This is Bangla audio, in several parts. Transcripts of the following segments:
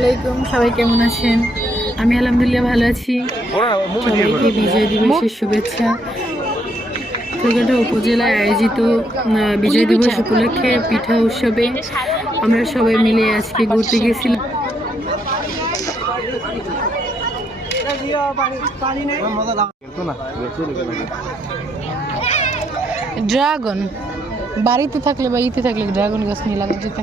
আলাইকুম সবাই কেমন আছেন? আমি আলহামদুলিল্লাহ ভালো আছি। সবাইকে বিজয় দিবসের শুভেচ্ছা। ছোটখাটো উপজেলায় আয়োজিত বিজয় দিবস উপলক্ষে পিঠা উৎসবে আমরা সবাই মিলে আজকে ঘুরতে গেছিলাম। ড্রাগন বাড়িতে থাকলে বা ইতে থাকলে ড্রাগন গাছ নিয়ে লাগা যেতে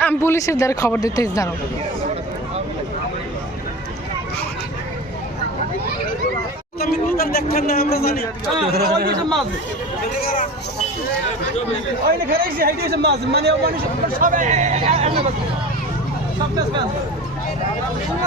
আমি পুলিশের দ্বারা খবর দিতে দাঁড়ো দেখছেন না আমরা জানি মানে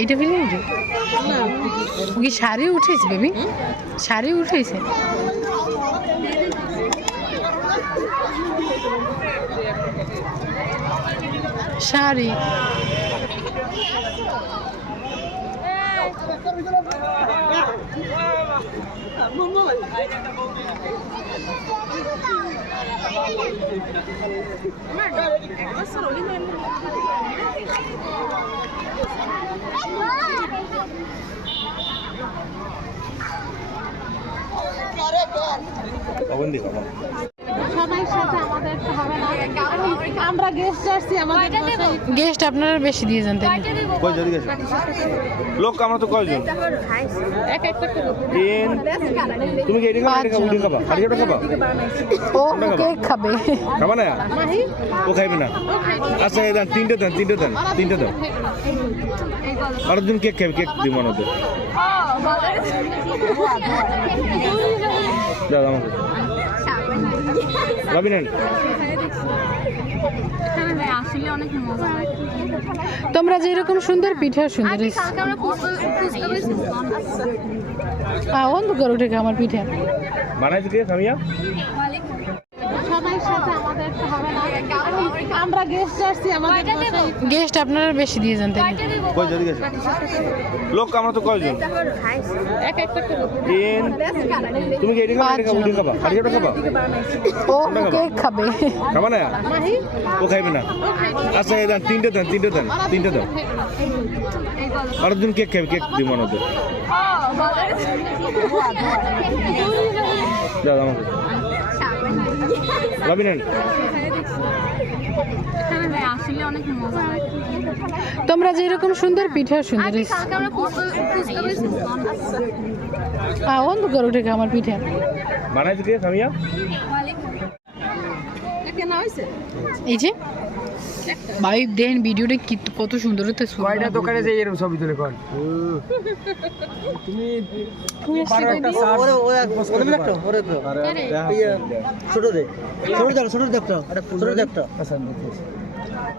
এইটা ফেলে উঠে? ও কি শাড়ি উঠেছে বেবি? শাড়ি উঠেছে? শাড়ি। কখন पावन दे সবাই সাথে আমাদের তো হবে না। আমরা গেস্ট আসছি আমাদের গেস্ট আপনারা বেশি দিয়ে যান গেছে লোক আমরা তো কয়জন? এক একটা করে। তিন। তুমি কি এটা খাবা এটা খাবা খালি ওটা খাবা? ও কেক খাবে। খাবা না? ও খাইবে না। আচ্ছা এই দেন তিনটে দেন তিনটে দেন তিনটে দেন। আর একজন কেক খাবে কেক মনে দাদা আমাকে তোমরা যেরকম সুন্দর পিঠা সুন্দর অন্ধকার উঠে আমার পিঠা। বানাইছে কে খামিয়া সবাই সাথে আমাদের তো হবে না আমরা গেস্ট আসছি আমাদের বাসায়। গেস্ট আপনারা বেশি দিয়ে যান তাই কয় যদি গেছে লোক আমরা তো কয়জন? এক একটা করে তিন। তুমি কি এটা খাবা এটা খাবা? খালি ওটা খাবা? ও কেক খাবে? খাবা। না? ও খাইবে না। আচ্ছা এই দেন তিনটে দেন তিনটে দেন তিনটে দেন। আর একজন কেক খাবে কেক দিই মনে হতে দাদা আমাকে রবি তোমরা যেরকম সুন্দর পিঠা সুন্দর অন্ধকার উঠে আমার পিঠা এই যে ভাই দেন ভিডিওটা কি কত সুন্দর হতে কয়টা দোকানে যাই এরকম ছবি তুলে কর তুমি বারো একটা চার ছোট দে ছোট দেখ ছোট আচ্ছা